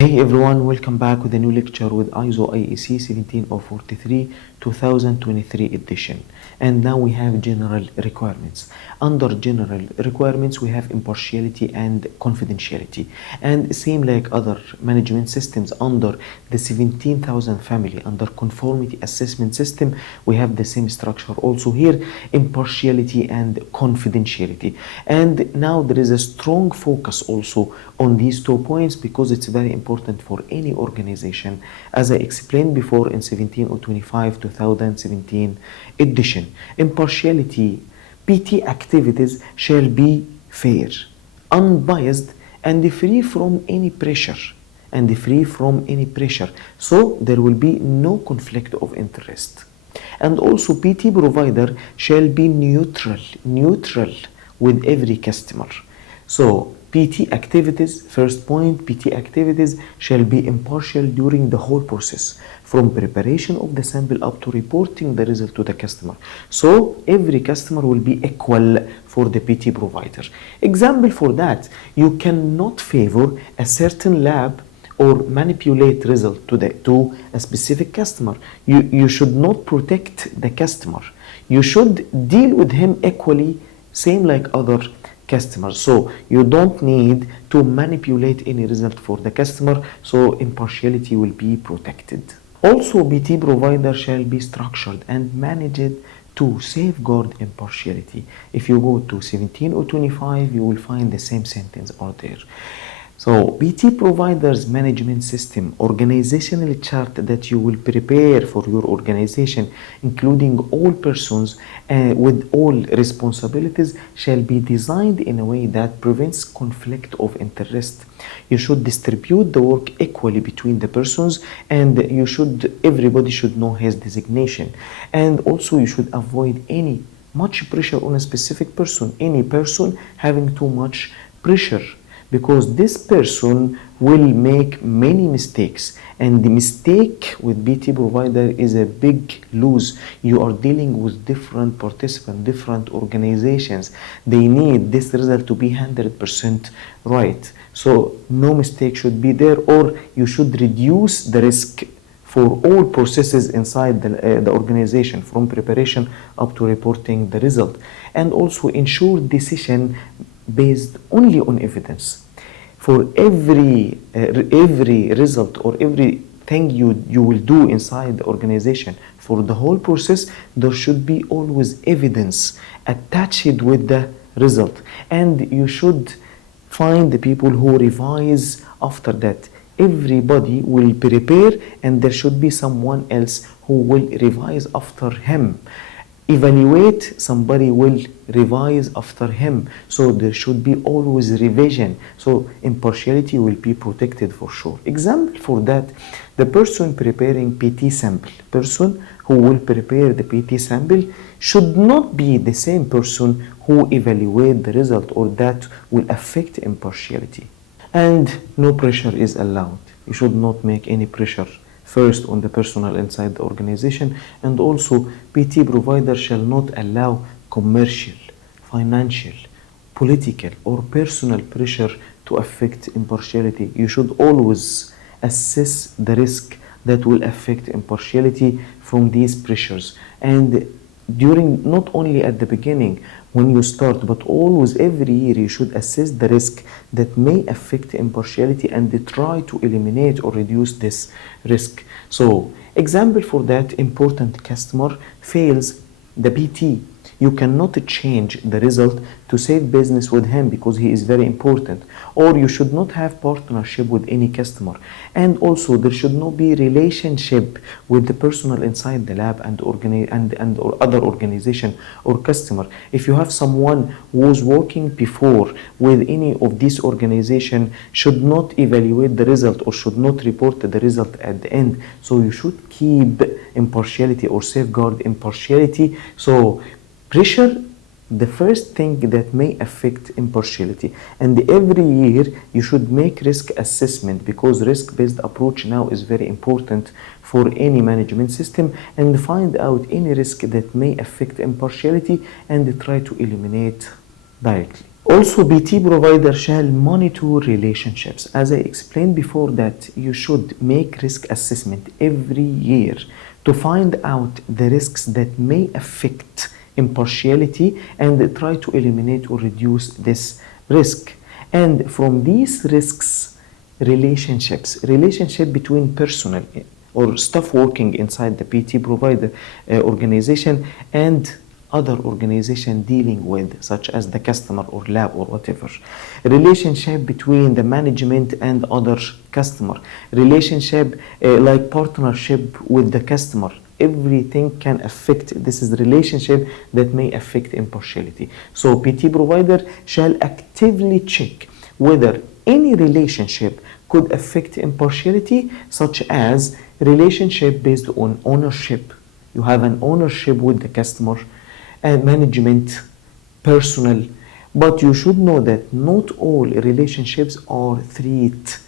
Hey everyone, welcome back with a new lecture with ISO IEC 17043 2023 edition. And now we have general requirements. Under general requirements, we have impartiality and confidentiality. And same like other management systems under the 17,000 family, under conformity assessment system, we have the same structure also here, impartiality and confidentiality. And now there is a strong focus also on these 2 points because it's very important for any organization, as I explained before in 17025 2017 edition. Impartiality, PT activities shall be fair, unbiased, and free from any pressure. So there will be no conflict of interest. And also PT provider shall be neutral with every customer. So PT activities, first point, PT activities shall be impartial during the whole process, from preparation of the sample up to reporting the result to the customer. So every customer will be equal for the PT provider. Example for that, you cannot favor a certain lab or manipulate result to a specific customer. You should not protect the customer. You should deal with him equally, same like other customers. So you don't need to manipulate any result for the customer, so impartiality will be protected. Also, BT provider shall be structured and managed to safeguard impartiality. If you go to 17 or 25, you will find the same sentence out there. So BT providers management system, organizational chart that you will prepare for your organization, including all persons with all responsibilities, shall be designed in a way that prevents conflict of interest. You should distribute the work equally between the persons, and everybody should know his designation. And also you should avoid any much pressure on a specific person, any person having too much pressure, because this person will make many mistakes, and the mistake with BT provider is a big lose. You are dealing with different participants, different organizations. They need this result to be 100% right. So no mistake should be there, or you should reduce the risk for all processes inside the organization, from preparation up to reporting the result. And also ensure decision based only on evidence. For every result or everything you will do inside the organization, for the whole process, there should be always evidence attached with the result. And you should find the people who revise after that. Everybody will prepare, and there should be someone else who will revise after him. Evaluate, somebody will revise after him. So there should be always revision. So impartiality will be protected for sure. Example for that, the person preparing PT sample, person who will prepare the PT sample should not be the same person who evaluate the result, or that will affect impartiality. And no pressure is allowed. You should not make any pressure first on the personnel inside the organization. And also PT provider shall not allow commercial, financial, political, or personal pressure to affect impartiality. You should always assess the risk that will affect impartiality from these pressures, and during, not only at the beginning when you start, but always every year you should assess the risk that may affect impartiality and try to eliminate or reduce this risk. So example for that, important customer fails the PT. You cannot change the result to save business with him because he is very important, or you should not have partnership with any customer. And also there should not be relationship with the personnel inside the lab and or other organization or customer. If you have someone who was working before with any of these organization, should not evaluate the result or should not report the result at the end. So you should keep impartiality or safeguard impartiality. So pressure, the first thing that may affect impartiality. And every year you should make risk assessment, because risk-based approach now is very important for any management system, and find out any risk that may affect impartiality and try to eliminate directly. Also, PT provider shall monitor relationships. As I explained before, that you should make risk assessment every year to find out the risks that may affect impartiality and try to eliminate or reduce this risk. And from these risks, relationship between personnel or staff working inside the PT provider organization and other organization dealing with, such as the customer or lab or whatever. Relationship between the management and other customer. Relationship like partnership with the customer. Everything can affect, this is the relationship that may affect impartiality. So PT provider shall actively check whether any relationship could affect impartiality, such as relationship based on ownership. You have an ownership with the customer and management, personal, but you should know that not all relationships are threat.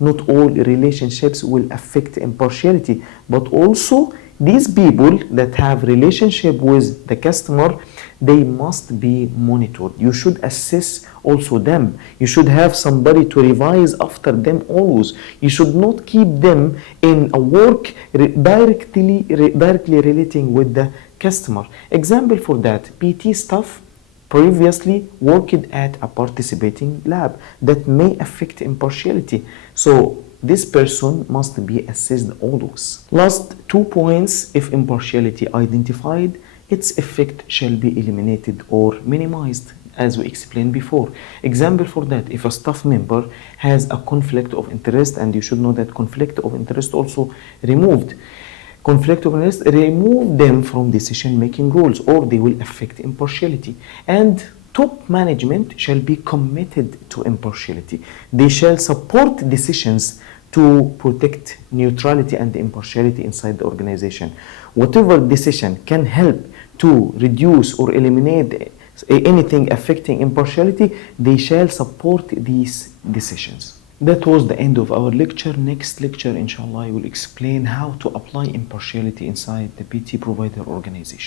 Not all relationships will affect impartiality, but also these people that have relationship with the customer, they must be monitored. You should assess also them. You should have somebody to revise after them always. You should not keep them in a work directly relating with the customer. Example for that, PT staff previously worked at a participating lab that may affect impartiality. So this person must be assessed always. Last 2 points, if impartiality identified, its effect shall be eliminated or minimized, as we explained before. Example for that, if a staff member has a conflict of interest, and you should know that conflict of interest also removed. Conflict of interest, remove them from decision-making roles or they will affect impartiality. And top management shall be committed to impartiality. They shall support decisions to protect neutrality and impartiality inside the organization. Whatever decision can help to reduce or eliminate anything affecting impartiality, they shall support these decisions. That was the end of our lecture. Next lecture, inshallah, I will explain how to apply impartiality inside the PT provider organization.